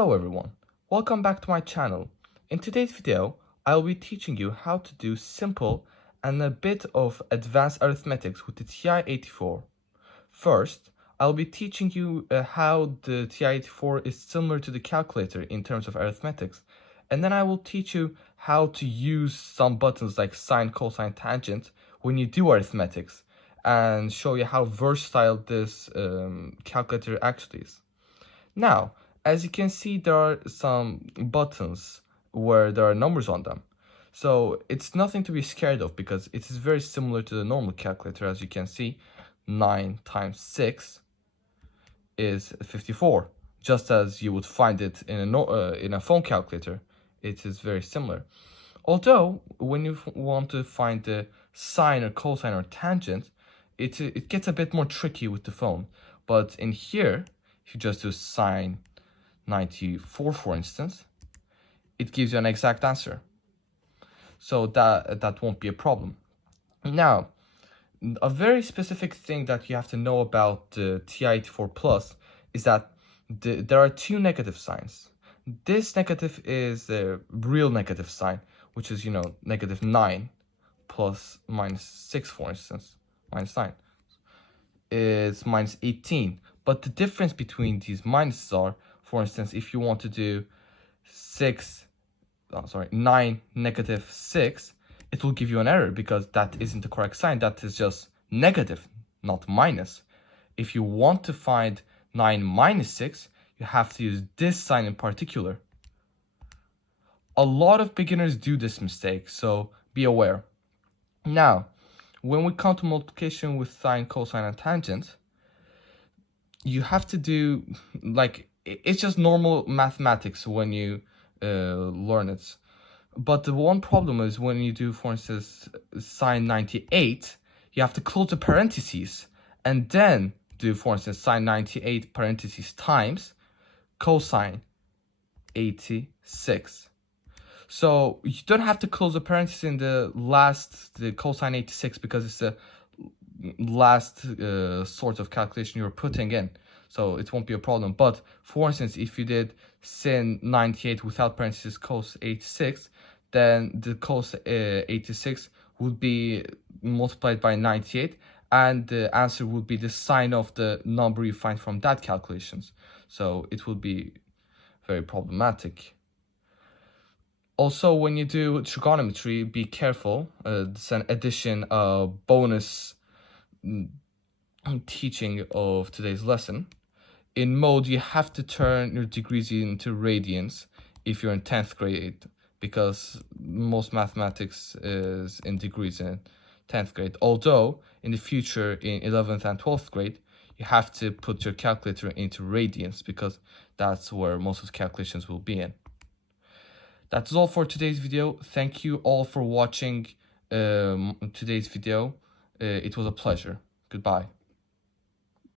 Hello everyone, welcome back to my channel. In today's video, I'll be teaching you how to do simple and a bit of advanced arithmetics with the Ti-84. First, I'll be teaching you how the Ti-84 is similar to the calculator in terms of arithmetics, and then I will teach you how to use some buttons like sine, cosine, tangent when you do arithmetics, and show you how versatile this calculator actually is. Now, as you can see, there are some buttons where there are numbers on them. So it's nothing to be scared of because it is very similar to the normal calculator. As you can see, 9 times 6 is 54. Just as you would find it in a phone calculator, it is very similar. Although, when you want to find the sine or cosine or tangent, it gets a bit more tricky with the phone. But in here, if you just do sine 94, for instance, it gives you an exact answer. So that won't be a problem. Now, a very specific thing that you have to know about the Ti-84 Plus is that there are two negative signs. This negative is a real negative sign, which is, negative 9 plus minus 6, for instance. Minus 9 is minus 18. But the difference between these minuses are, for instance, if you want to do 9 negative 6, it will give you an error because that isn't the correct sign. That is just negative, not minus. If you want to find 9 minus 6, you have to use this sign in particular. A lot of beginners do this mistake, so be aware. Now, when we come to multiplication with sine, cosine, and tangent, you have to do, it's just normal mathematics when you learn it. But the one problem is when you do, for instance, sine 98, you have to close the parentheses and then do, for instance, sine 98 parentheses times cosine 86. So you don't have to close the parentheses in the cosine 86 because it's the last sort of calculation you're putting in. So it won't be a problem. But for instance, if you did sin 98 without parentheses cos 86, then the cos 86 would be multiplied by 98, and the answer would be the sine of the number you find from that calculations. So it will be very problematic. Also, when you do trigonometry, be careful. It's an addition, bonus teaching of today's lesson. In mode, you have to turn your degrees into radians if you're in 10th grade, because most mathematics is in degrees in 10th grade. Although, in the future, in 11th and 12th grade, you have to put your calculator into radians because that's where most of the calculations will be in. That's all for today's video. Thank you all for watching today's video. It was a pleasure. Goodbye.